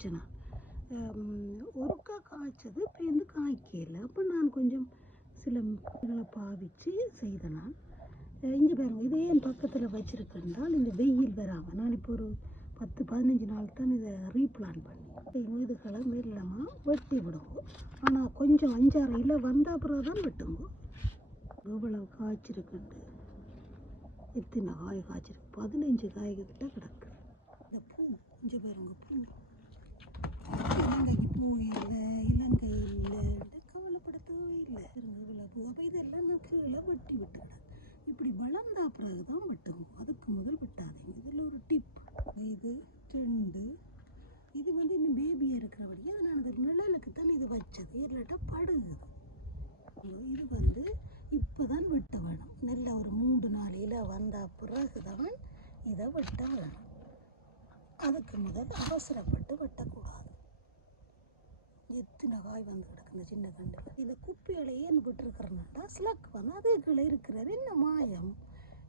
வச்சேன் நான். ஒருக்கா காய்ச்சது பேருந்து காய்க்கல. அப்போ நான் கொஞ்சம் சில முறைகளை பாவித்து செய்தேன் நான். இங்கே பாருங்கள், இதே என் பக்கத்தில் வச்சுருக்கேன்றால் இந்த வெயில் வராமல் நான் இப்போ ஒரு 10-15 நாள் தான் இதை ரீப்ளான் பண்ணி இதுகளை மெல்லமாக வெட்டி விடுவோம். ஆனால் கொஞ்சம் 5-6 இலை வந்த அப்புறம் தான் வெட்டுங்க. எவ்வளவு காய்ச்சிருக்குண்டு, எத்தனை காய் காய்ச்சிருக்கு, 15 காய்கிட்ட கிடக்கு. இந்த பூ இங்கே பாருங்க, பூ இலங்கைக்கு பூ இல்லை, இலங்கை இல்லைன்னு கவலைப்படுத்தவே இல்லை. இவ்வளோ பூ. அப்போ இதெல்லாம் நான் கீழே வெட்டி விட்டு கிடக்கு. இப்படி வளர்ந்தா பிறகு தான் வெட்டுங்க, அதுக்கு முதல் வெட்டாதீங்க. இதில் ஒரு டிப், இது 2 இது இன்னும் பேபியாக இருக்கிறபடியே அதை நான் இது நிழலுக்கு தான் இது வச்சது, இல்லாட்டா படுகுது. இது இப்போ தான் வெட்ட வேணும். நல்ல ஒரு 3-4 இலை வந்த பிறகு தான் இதை வெட்ட வேணும். அதுக்கு முதல் அவசரப்பட்டு வெட்டக்கூடாது. எத்தனை காய் வந்து கிடக்கு இந்த சின்ன கண்டில். இந்த குப்பிகளை ஏன் விட்டுருக்குறேன்னாட்டா ஸ்லக் அதே கீழே இருக்கிறார். என்ன மாயம்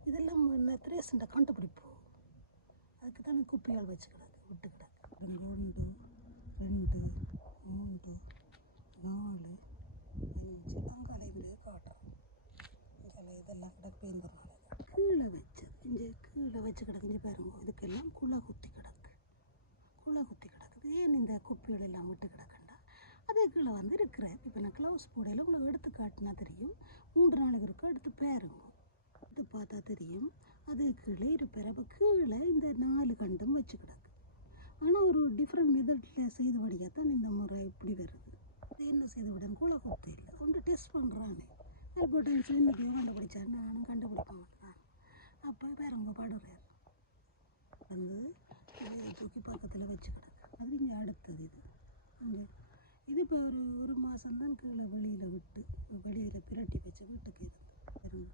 இதெல்லாம் என்ன திரேசண்ட கண்டுபிடிப்போம். அதுக்கு தான் குப்பிகள் வச்சு கிடக்கு, விட்டு கிடக்கு. 1 2 3 4 5 அங்காலையிலே காட்டுறோம். இதெல்லாம் கிடக்கு பேருந்தனால கீழே வச்சு கீழே வச்சு கிடக்கு. இங்கே பாருங்க, இதுக்கெல்லாம் குலை குத்தி கிடக்கு. ஏன் இந்த குப்பிகள் எல்லாம் விட்டு கிடக்குண்டா அதே கீழே இருக்கிறேன். இப்போ நான் க்ளவுஸ் போடையில் உங்களுக்கு எடுத்து காட்டினா தெரியும். 3 நாளைக்கு இருக்கா எடுத்து பாருங்க, எடுத்து பார்த்தா தெரியும். அது கீழே இருப்பார். அப்போ கீழே இந்த 4 கண்டும் வச்சு கிடக்கு. ஆனால் ஒரு டிஃப்ரெண்ட் மெத்தடில் செய்தபடியாக தான் இந்த முறை இப்படி வருது. என்ன செய்து விட குலை குத்து இல்லை ஒன்று டெஸ்ட் பண்ணுறானே. இப்போ டைம்ஸில் இன்னைக்கு கண்டுபிடிச்சான், நானும் கண்டுபிடிக்க மாட்டேன். அப்போ பாருங்க படுறார் தூக்கி பக்கத்தில் வச்சு கிடக்கு. அது இங்கே அடுத்தது இது இப்போ ஒரு மாதம்தான் கீழே வெளியில் பிரட்டி வச்சு வீட்டுக்கு இருந்து.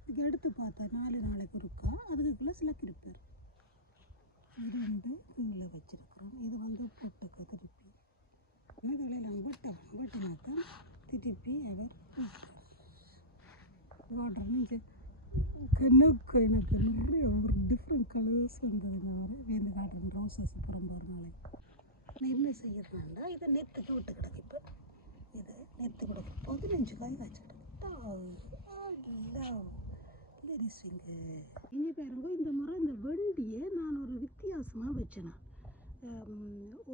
இதுக்கு எடுத்து பார்த்தா 4 நாளைக்கு இருக்கா, அதுக்குள்ளே சிலக்கு இருப்பார். 2 கீழே வச்சிருக்கிறோம். இது பொட்டுக்கு திருப்பி தலையில் வெட்டினாக்கா திருப்பி அவர் வாட்டர்னு கண்ணுக்கு எனக்கு நிறைய ஒரு டிஃப்ரெண்ட் கலர்ஸ் வந்ததுனால வேந்து காட்டுறேன். ரோசஸ் புறம்பு ஒரு நாளைக்கு நான் என்ன செய்யறேன்னா இதை நெத்துக்கு விட்டு கிடக்கு. இப்போ இது நெத்து கிடக்கு 15 காய் வச்சுக்கிட்டு இங்கே பாருங்க. இந்த முறை இந்த வெண்டியை நான் ஒரு வித்தியாசமாக வச்சேன்.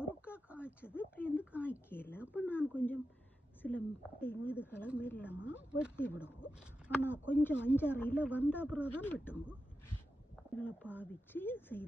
ஒருக்கா காய்ச்சது பேருந்து காய்க்கல. அப்போ நான் கொஞ்சம் சில இதுகளை மெல்லமாக வெட்டி விடுவோம். ஆனால் கொஞ்சம் 5-6 இலை வந்த அப்புறம் தான் வெட்டுங்க. இதில் பாவித்து செய்த